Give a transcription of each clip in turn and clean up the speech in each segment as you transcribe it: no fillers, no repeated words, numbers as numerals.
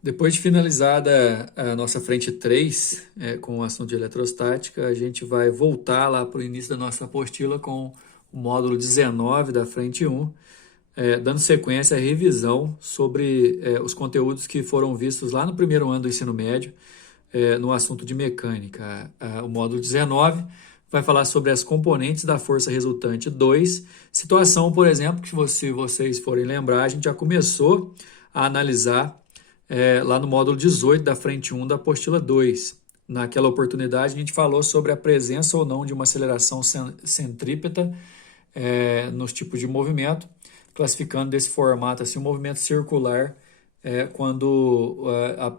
Depois de finalizada a nossa frente 3, com o assunto de eletrostática, a gente vai voltar lá para o início da nossa apostila com o módulo 19 da frente 1, dando sequência à revisão sobre os conteúdos que foram vistos lá no primeiro ano do ensino médio, no assunto de mecânica. O módulo 19 vai falar sobre as componentes da força resultante 2, situação, por exemplo, que se vocês forem lembrar, a gente já começou a analisar lá no módulo 18 da frente 1 da apostila 2. Naquela oportunidade, a gente falou sobre a presença ou não de uma aceleração centrípeta nos tipos de movimento, classificando desse formato assim, um movimento circular quando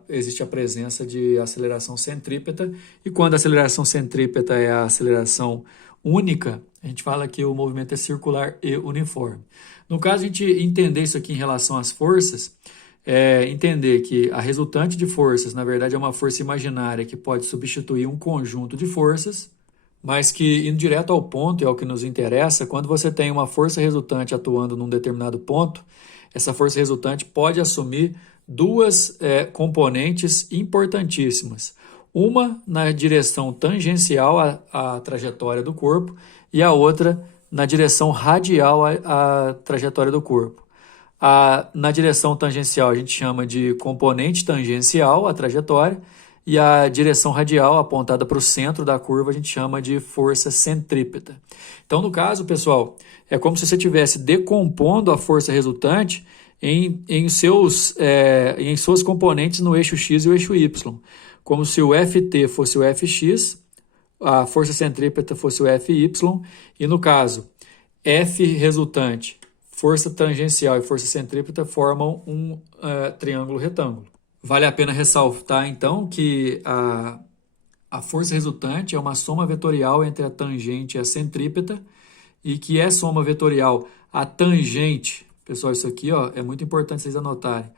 existe a presença de aceleração centrípeta, e quando a aceleração centrípeta é a aceleração única, a gente fala que o movimento é circular e uniforme. No caso, a gente entender isso aqui em relação às forças, entender que a resultante de forças, na verdade, é uma força imaginária que pode substituir um conjunto de forças, mas que, indo direto ao ponto, é o que nos interessa, quando você tem uma força resultante atuando num determinado ponto, essa força resultante pode assumir duas componentes importantíssimas. Uma na direção tangencial à trajetória do corpo e a outra na direção radial à trajetória do corpo. Na direção tangencial a gente chama de componente tangencial à trajetória, e a direção radial apontada para o centro da curva a gente chama de força centrípeta. Então, no caso, pessoal, é como se você estivesse decompondo a força resultante em suas componentes no eixo x e o eixo y. Como se o Ft fosse o Fx, a força centrípeta fosse o Fy, e no caso, F resultante, força tangencial e força centrípeta formam um triângulo retângulo. Vale a pena ressaltar, então, que a força resultante é uma soma vetorial entre a tangente e a centrípeta, e que é soma vetorial a tangente, pessoal, isso aqui é muito importante vocês anotarem,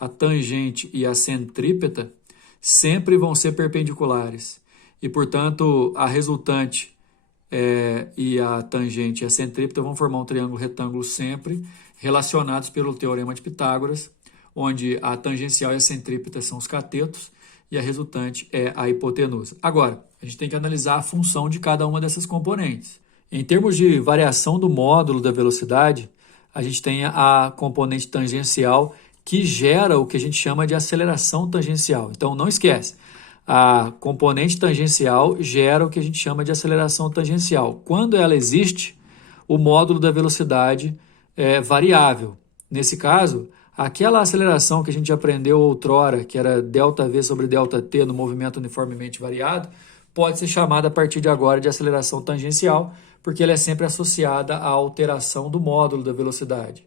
a tangente e a centrípeta sempre vão ser perpendiculares, e, portanto, a resultante e a tangente e a centrípeta vão formar um triângulo retângulo sempre, relacionados pelo teorema de Pitágoras, onde a tangencial e a centrípeta são os catetos e a resultante é a hipotenusa. Agora, a gente tem que analisar a função de cada uma dessas componentes. Em termos de variação do módulo da velocidade, a gente tem a componente tangencial que gera o que a gente chama de aceleração tangencial. Então, não esquece, a componente tangencial gera o que a gente chama de aceleração tangencial. Quando ela existe, o módulo da velocidade é variável. Nesse caso, aquela aceleração que a gente aprendeu outrora, que era ΔV sobre ΔT no movimento uniformemente variado, pode ser chamada a partir de agora de aceleração tangencial, porque ela é sempre associada à alteração do módulo da velocidade.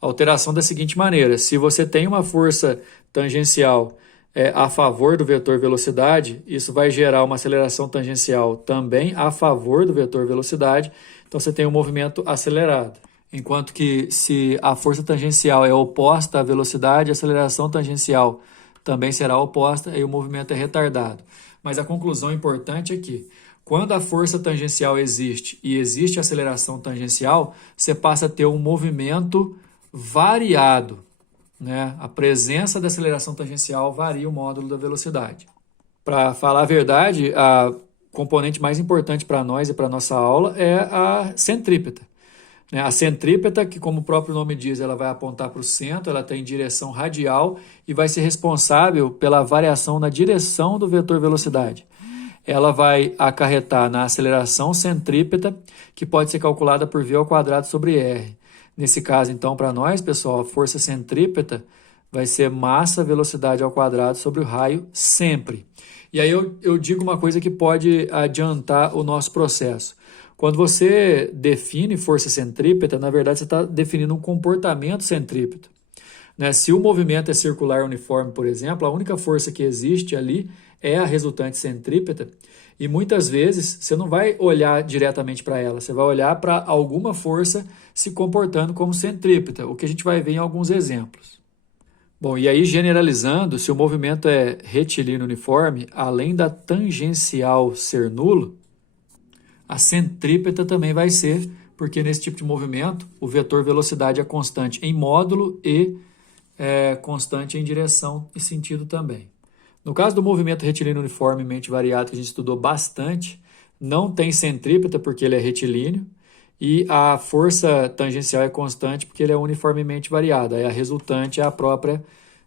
A alteração da seguinte maneira: se você tem uma força tangencial a favor do vetor velocidade, isso vai gerar uma aceleração tangencial também a favor do vetor velocidade, então você tem um movimento acelerado. Enquanto que se a força tangencial é oposta à velocidade, a aceleração tangencial também será oposta e o movimento é retardado. Mas a conclusão importante é que, quando a força tangencial existe e existe aceleração tangencial, você passa a ter um movimento variado, né? A presença da aceleração tangencial varia o módulo da velocidade. Para falar a verdade, a componente mais importante para nós e para a nossa aula é a centrípeta. A centrípeta, que como o próprio nome diz, ela vai apontar para o centro, ela tem direção radial e vai ser responsável pela variação na direção do vetor velocidade. Ela vai acarretar na aceleração centrípeta, que pode ser calculada por v² sobre r. Nesse caso, então, para nós, pessoal, a força centrípeta vai ser massa velocidade ao quadrado sobre o raio sempre. E aí eu digo uma coisa que pode adiantar o nosso processo. Quando você define força centrípeta, na verdade você está definindo um comportamento centrípeto. Né? Se o movimento é circular uniforme, por exemplo, a única força que existe ali é a resultante centrípeta, e muitas vezes você não vai olhar diretamente para ela, você vai olhar para alguma força se comportando como centrípeta, o que a gente vai ver em alguns exemplos. Bom, e aí generalizando, se o movimento é retilíneo uniforme, além da tangencial ser nulo, a centrípeta também vai ser, porque nesse tipo de movimento o vetor velocidade é constante em módulo e constante em direção e sentido também. No caso do movimento retilíneo uniformemente variado, que a gente estudou bastante, não tem centrípeta porque ele é retilíneo e a força tangencial é constante porque ele é uniformemente variado. Aí a resultante é a própria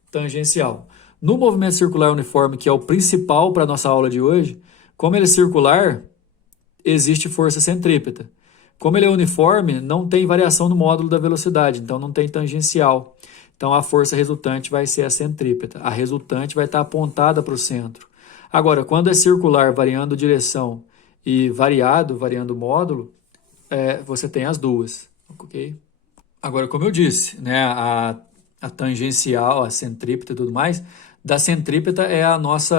tangencial. No movimento circular uniforme, que é o principal para a nossa aula de hoje, como ele é circular, existe força centrípeta. Como ele é uniforme, não tem variação no módulo da velocidade, então não tem tangencial. Então a força resultante vai ser a centrípeta. A resultante vai estar apontada para o centro. Agora, quando é circular, variando direção, e variando módulo, você tem as duas. Ok? Agora, como eu disse, né, a tangencial, a centrípeta e tudo mais, da centrípeta é o nosso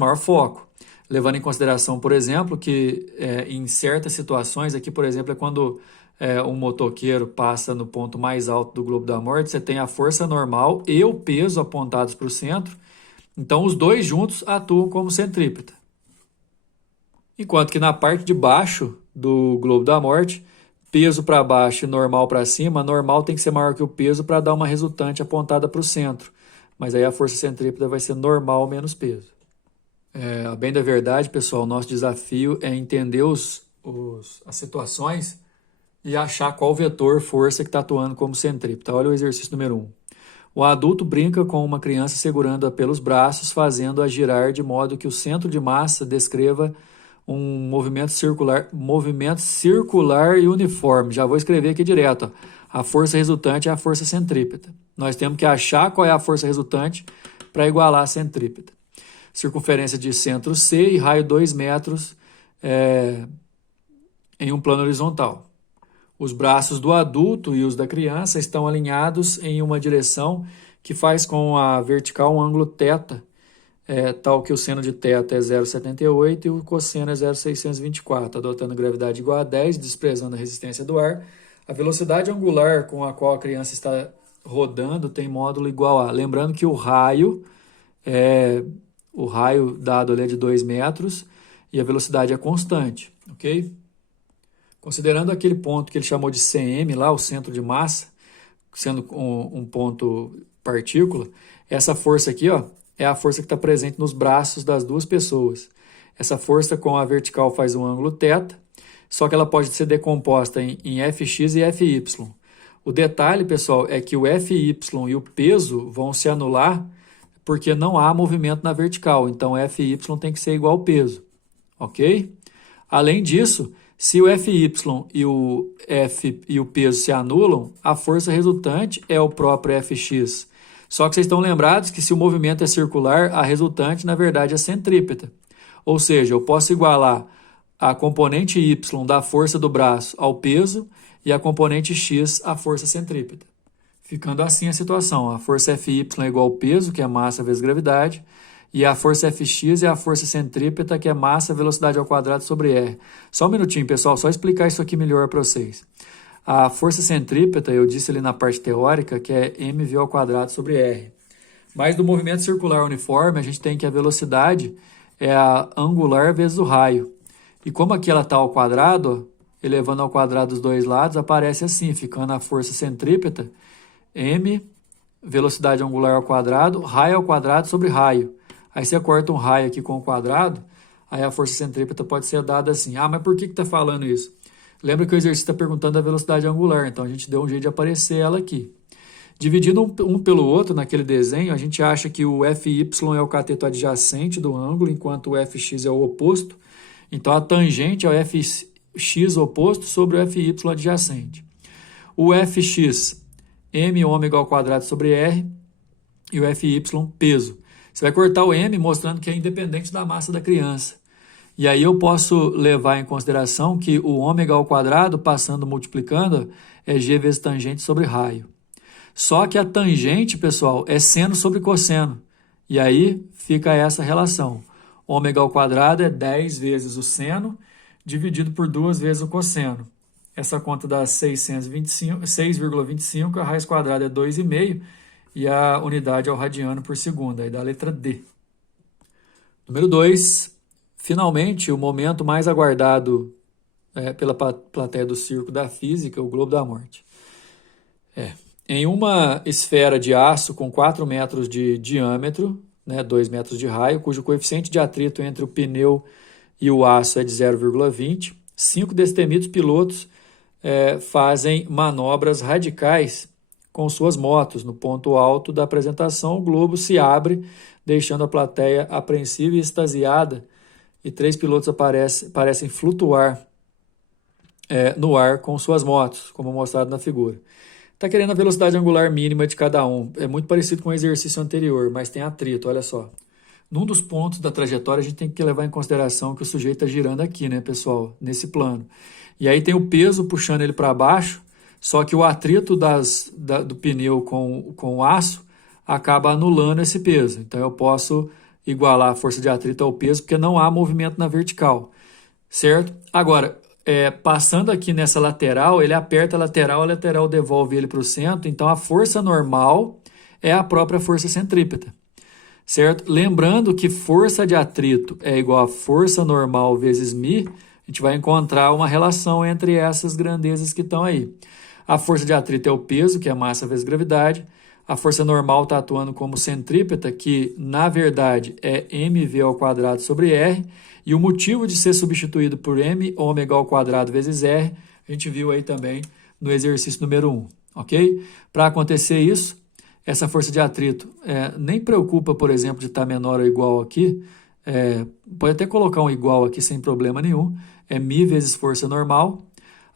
maior foco. Levando em consideração, por exemplo, que em certas situações, aqui, por exemplo, é quando um motoqueiro passa no ponto mais alto do globo da morte, você tem a força normal e o peso apontados para o centro, então os dois juntos atuam como centrípeta. Enquanto que na parte de baixo do globo da morte, peso para baixo e normal para cima, normal tem que ser maior que o peso para dar uma resultante apontada para o centro. Mas aí a força centrípeta vai ser normal menos peso. A bem da verdade, pessoal, nosso desafio é entender as situações e achar qual vetor força que está atuando como centrípeta. Olha o exercício número 1. O adulto brinca com uma criança segurando-a pelos braços, fazendo-a girar de modo que o centro de massa descreva um movimento circular e uniforme. Já vou escrever aqui direto. Ó. A força resultante é a força centrípeta. Nós temos que achar qual é a força resultante para igualar a centrípeta. Circunferência de centro C e raio 2 metros em um plano horizontal. Os braços do adulto e os da criança estão alinhados em uma direção que faz com a vertical um ângulo θ, tal que o seno de θ é 0,78 e o cosseno é 0,624, adotando gravidade igual a 10, desprezando a resistência do ar. A velocidade angular com a qual a criança está rodando tem módulo igual a... Lembrando que o raio dado ali é de 2 metros e a velocidade é constante, ok? Considerando aquele ponto que ele chamou de CM, lá o centro de massa, sendo um ponto partícula, essa força aqui é a força que está presente nos braços das duas pessoas. Essa força com a vertical faz um ângulo θ, só que ela pode ser decomposta em Fx e Fy. O detalhe, pessoal, é que o Fy e o peso vão se anular porque não há movimento na vertical, então Fy tem que ser igual ao peso, ok? Além disso, se o Fy e o peso se anulam, a força resultante é o próprio Fx. Só que vocês estão lembrados que se o movimento é circular, a resultante, na verdade, é centrípeta. Ou seja, eu posso igualar a componente y da força do braço ao peso e a componente x à força centrípeta. Ficando assim a situação, a força Fy é igual ao peso, que é massa vezes gravidade, e a força Fx é a força centrípeta, que é massa velocidade ao quadrado sobre R. Só um minutinho, pessoal, só explicar isso aqui melhor para vocês. A força centrípeta, eu disse ali na parte teórica, que é mv ao quadrado sobre R. Mas do movimento circular uniforme, a gente tem que a velocidade é a angular vezes o raio. E como aqui ela está ao quadrado, elevando ao quadrado os dois lados, aparece assim, ficando a força centrípeta, m, velocidade angular ao quadrado, raio ao quadrado sobre raio. Aí você corta um raio aqui com o quadrado, aí a força centrípeta pode ser dada assim. Ah, mas por que está falando isso? Lembra que o exercício está perguntando a velocidade angular, então a gente deu um jeito de aparecer ela aqui. Dividindo um pelo outro naquele desenho, a gente acha que o Fy é o cateto adjacente do ângulo, enquanto o Fx é o oposto. Então a tangente é o Fx oposto sobre o Fy adjacente. O Fx, m ômega ao quadrado sobre R, e o Fy, peso. Você vai cortar o m mostrando que é independente da massa da criança. E aí eu posso levar em consideração que o ômega ao quadrado, passando multiplicando, é g vezes tangente sobre raio. Só que a tangente, pessoal, é seno sobre cosseno. E aí fica essa relação. Ômega ao quadrado é 10 vezes o seno, dividido por 2 vezes o cosseno. Essa conta dá 6,25, a raiz quadrada é 2,5, e a unidade é o radiano por segundo. Aí dá a letra D. Número 2. Finalmente, o momento mais aguardado pela plateia do Circo da Física, o Globo da Morte. em uma esfera de aço com 4 metros de diâmetro, né, 2 metros de raio, cujo coeficiente de atrito entre o pneu e o aço é de 0,20, 5 destemidos pilotos fazem manobras radicais com suas motos. No ponto alto da apresentação, o globo se abre, deixando a plateia apreensiva e extasiada, e 3 pilotos parecem flutuar no ar com suas motos, como mostrado na figura. Está querendo a velocidade angular mínima de cada um. É muito parecido com o exercício anterior, mas tem atrito, olha só. Num dos pontos da trajetória, a gente tem que levar em consideração que o sujeito está girando aqui, né, pessoal? Nesse plano. E aí tem o peso puxando ele para baixo, só que o atrito do pneu com o aço acaba anulando esse peso. Então eu posso igualar a força de atrito ao peso, porque não há movimento na vertical, certo? Agora, passando aqui nessa lateral, ele aperta a lateral devolve ele para o centro, então a força normal é a própria força centrípeta, certo? Lembrando que força de atrito é igual a força normal vezes μ, a gente vai encontrar uma relação entre essas grandezas que estão aí. A força de atrito é o peso, que é massa vezes gravidade. A força normal está atuando como centrípeta, que na verdade é mv ao quadrado sobre r. E o motivo de ser substituído por m ômega ao quadrado vezes r, a gente viu aí também no exercício número 1, ok? Para acontecer isso, essa força de atrito nem preocupa, por exemplo, de estar menor ou igual aqui. Pode até colocar um igual aqui sem problema nenhum. É μ vezes força normal.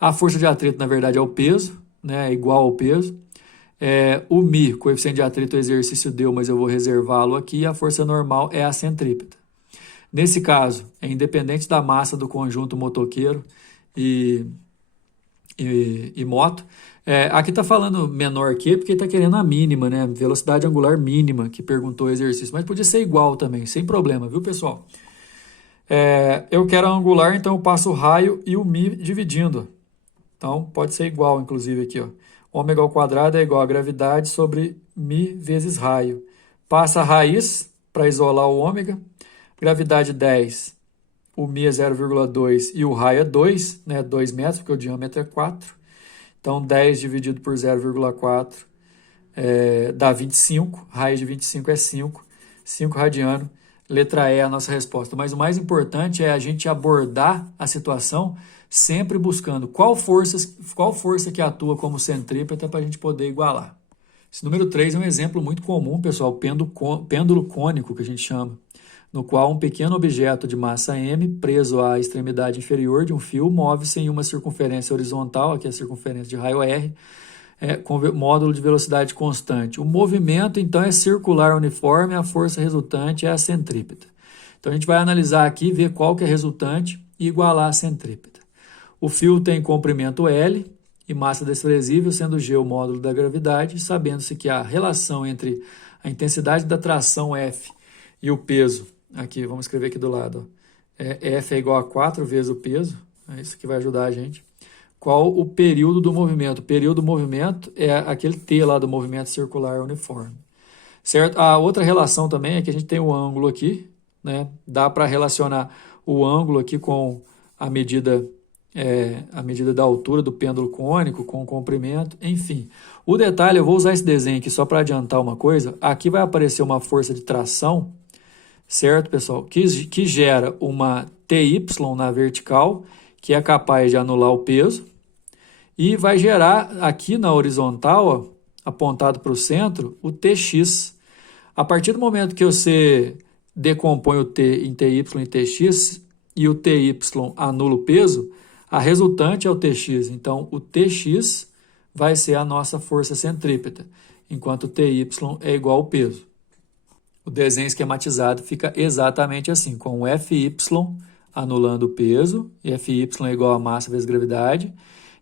A força de atrito, na verdade, é o peso, né? É igual ao peso. O μ, coeficiente de atrito, o exercício deu, mas eu vou reservá-lo aqui. E a força normal é a centrípeta. Nesse caso, é independente da massa do conjunto motoqueiro e moto. Aqui está falando menor que, porque está querendo a mínima, né? Velocidade angular mínima, que perguntou o exercício. Mas podia ser igual também, sem problema, viu, pessoal? Eu quero a angular, então eu passo o raio e o μ dividindo. Então, pode ser igual, inclusive, aqui, ó. Ômega ao quadrado é igual a gravidade sobre μ vezes raio. Passa a raiz para isolar o ômega. Gravidade 10, o μ é 0,2 e o raio é 2, né? 2 metros, porque o diâmetro é 4. Então, 10 dividido por 0,4 dá 25. Raiz de 25 é 5. 5 radiano. Letra E é a nossa resposta. Mas o mais importante é a gente abordar a situação sempre buscando qual força que atua como centrípeta para a gente poder igualar. Esse número 3 é um exemplo muito comum, pessoal, pêndulo cônico, que a gente chama, no qual um pequeno objeto de massa m, preso à extremidade inferior de um fio, move-se em uma circunferência horizontal, aqui é a circunferência de raio r, com módulo de velocidade constante. O movimento, então, é circular uniforme, a força resultante é a centrípeta. Então, a gente vai analisar aqui, ver qual que é a resultante e igualar a centrípeta. O fio tem comprimento L e massa desprezível, sendo G o módulo da gravidade, sabendo-se que a relação entre a intensidade da tração F e o peso, aqui, vamos escrever aqui do lado, F é igual a 4 vezes o peso, é isso que vai ajudar a gente. Qual o período do movimento? O período do movimento é aquele T lá do movimento circular uniforme, certo? A outra relação também é que a gente tem o ângulo aqui, né? Dá para relacionar o ângulo aqui com a medida da altura do pêndulo cônico, com o comprimento, enfim. O detalhe, eu vou usar esse desenho aqui só para adiantar uma coisa. Aqui vai aparecer uma força de tração, certo, pessoal? Que gera uma TY na vertical, que é capaz de anular o peso, e vai gerar aqui na horizontal, ó, apontado para o centro, o TX. A partir do momento que você decompõe o T em TY e TX, e o TY anula o peso, a resultante é o TX. Então, o TX vai ser a nossa força centrípeta, enquanto o TY é igual ao peso. O desenho esquematizado fica exatamente assim, com o FY anulando o peso, e FY é igual a massa vezes gravidade,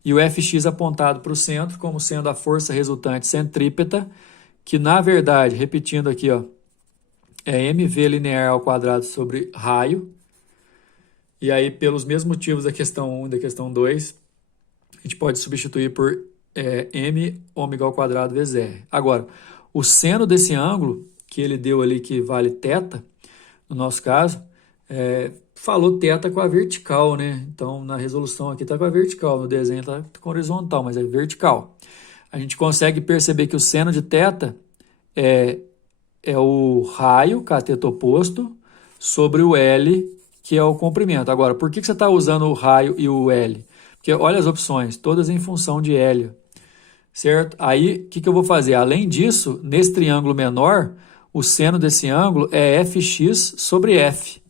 e o Fx apontado para o centro como sendo a força resultante centrípeta, que na verdade, repetindo aqui, ó, é mv linear ao quadrado sobre raio, e aí pelos mesmos motivos da questão 1 e da questão 2, a gente pode substituir por m ômega ao quadrado vezes r. Agora, o seno desse ângulo, que ele deu ali que vale θ, no nosso caso, falou θ com a vertical, né? Então, na resolução aqui está com a vertical, no desenho está com a horizontal, mas é vertical. a gente consegue perceber que o seno de θ é o raio, cateto oposto, sobre o L, que é o comprimento. Agora, por que você está usando o raio e o L? Porque olha as opções, todas em função de L, certo? Aí, o que eu vou fazer? Além disso, nesse triângulo menor, o seno desse ângulo é fx sobre f.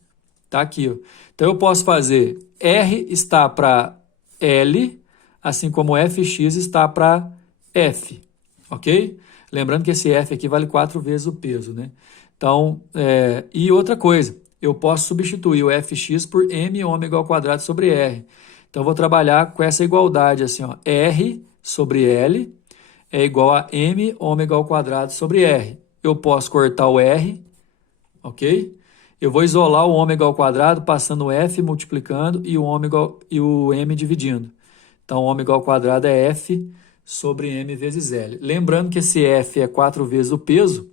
Tá aqui, ó. Então, eu posso fazer R está para L, assim como fx está para f, ok? Lembrando que esse f aqui vale 4 vezes o peso, né? Então, e outra coisa, eu posso substituir o fx por m ômega ao quadrado sobre r. Então, eu vou trabalhar com essa igualdade assim, ó, r sobre L é igual a m ômega ao quadrado sobre r. Eu posso cortar o r, ok? Eu vou isolar o ômega ao quadrado passando o f multiplicando e o m dividindo. Então, ômega ao quadrado é f sobre m vezes L. Lembrando que esse f é 4 vezes o peso,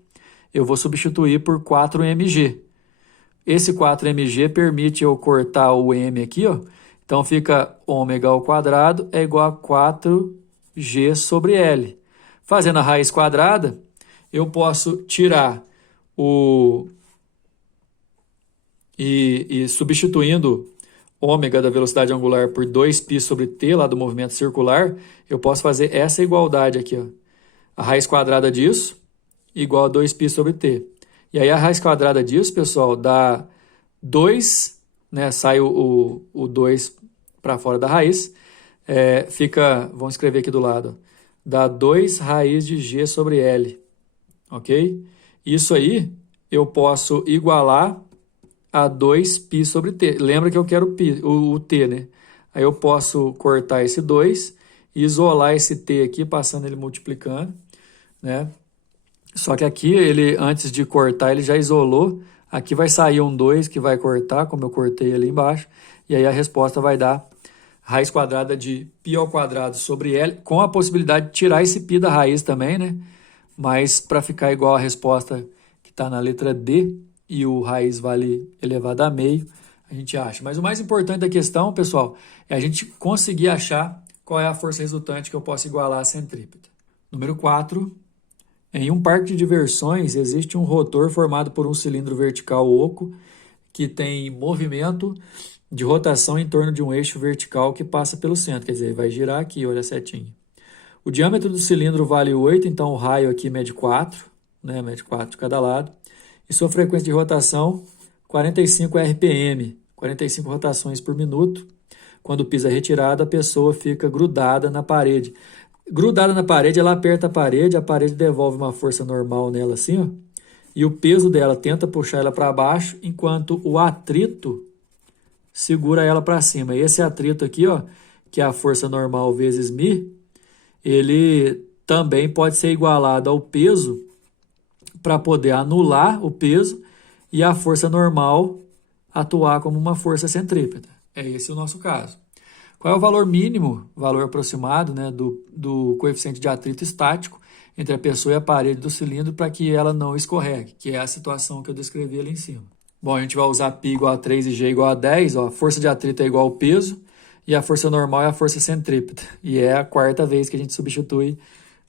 eu vou substituir por 4mg. Esse 4mg permite eu cortar o m aqui, ó. Então, fica ômega ao quadrado é igual a 4g sobre L. Fazendo a raiz quadrada, eu posso tirar e substituindo ômega da velocidade angular por 2π sobre t, lá do movimento circular, eu posso fazer essa igualdade aqui, ó. A raiz quadrada disso igual a 2π sobre t. E aí a raiz quadrada disso, pessoal, dá 2, né, sai o 2 para fora da raiz, vamos escrever aqui do lado, ó, dá 2 raiz de g sobre L, ok? Isso aí eu posso igualar a 2π sobre t. Lembra que eu quero o t, né? Aí eu posso cortar esse 2 e isolar esse t aqui, passando ele multiplicando, né? Só que aqui, ele antes de cortar, ele já isolou. Aqui vai sair um 2 que vai cortar, como eu cortei ali embaixo. E aí a resposta vai dar raiz quadrada de π ao quadrado sobre L, com a possibilidade de tirar esse π da raiz também, né? Mas para ficar igual a resposta que está na letra D, e o raiz vale elevado a meio, a gente acha. Mas o mais importante da questão, pessoal, é a gente conseguir achar qual é a força resultante que eu posso igualar à centrípeta. Número 4. Em um parque de diversões, existe um rotor formado por um cilindro vertical oco que tem movimento de rotação em torno de um eixo vertical que passa pelo centro. Quer dizer, vai girar aqui, olha a setinha. O diâmetro do cilindro vale 8, então o raio aqui mede 4, né? Mede 4 de cada lado. E sua frequência de rotação, 45 RPM, 45 rotações por minuto. Quando o piso é retirado, a pessoa fica grudada na parede. Grudada na parede, ela aperta a parede devolve uma força normal nela assim, ó. E o peso dela tenta puxar ela para baixo, enquanto o atrito segura ela para cima. E esse atrito aqui, ó, que é a força normal vezes μ, ele também pode ser igualado ao peso para poder anular o peso e a força normal atuar como uma força centrípeta. É esse o nosso caso. Qual é o valor mínimo, valor aproximado, né, do coeficiente de atrito estático entre a pessoa e a parede do cilindro para que ela não escorregue, que é a situação que eu descrevi ali em cima. Bom, a gente vai usar π igual a 3 e g igual a 10. Ó, a força de atrito é igual ao peso e a força normal é a força centrípeta. E é a quarta vez que a gente substitui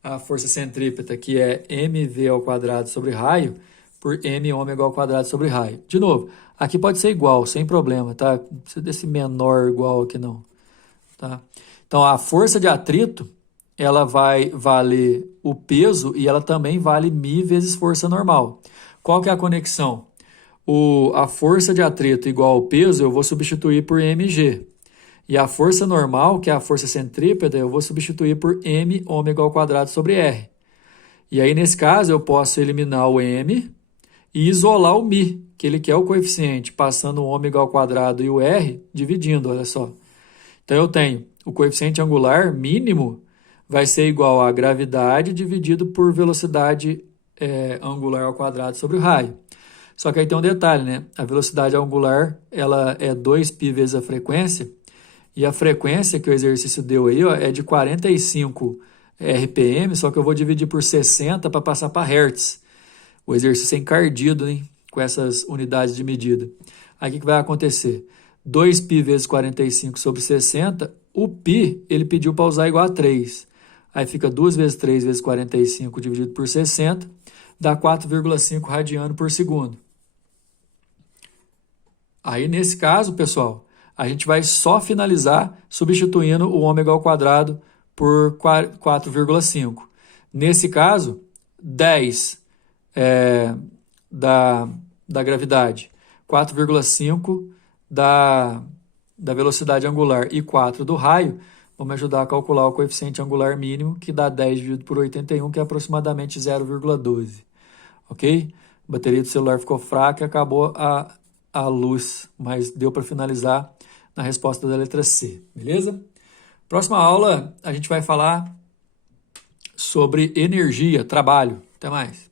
a força centrípeta, que é mv ao quadrado sobre raio, por m ômega ao quadrado sobre raio. De novo, aqui pode ser igual, sem problema, tá? Não precisa desse menor igual aqui não. Tá? Então, a força de atrito, ela vai valer o peso e ela também vale μ vezes força normal. Qual que é a conexão? A força de atrito igual ao peso, eu vou substituir por mg. E a força normal, que é a força centrípeta, eu vou substituir por m ômega ao quadrado sobre r. E aí, nesse caso, eu posso eliminar o m e isolar o μ, que ele quer o coeficiente, passando o ômega ao quadrado e o r, dividindo, olha só. Então, eu tenho o coeficiente angular mínimo vai ser igual a gravidade dividido por velocidade angular ao quadrado sobre o raio. Só que aí tem um detalhe, né? A velocidade angular ela é 2π vezes a frequência, e a frequência que o exercício deu aí, ó, é de 45 RPM, só que eu vou dividir por 60 para passar para Hertz. O exercício é encardido, hein? Com essas unidades de medida. Aí o que vai acontecer? 2π vezes 45 sobre 60, o π ele pediu para usar igual a 3. Aí fica 2 vezes 3 vezes 45 dividido por 60, dá 4,5 radiano por segundo. Aí, nesse caso, pessoal, a gente vai só finalizar substituindo o ômega ao quadrado por 4,5. Nesse caso, 10 da gravidade, 4,5 da velocidade angular e 4 do raio, vão me ajudar a calcular o coeficiente angular mínimo, que dá 10 dividido por 81, que é aproximadamente 0,12. Ok? A bateria do celular ficou fraca e acabou a luz, mas deu para finalizar na resposta da letra C, beleza? Próxima aula, a gente vai falar sobre energia, trabalho. Até mais.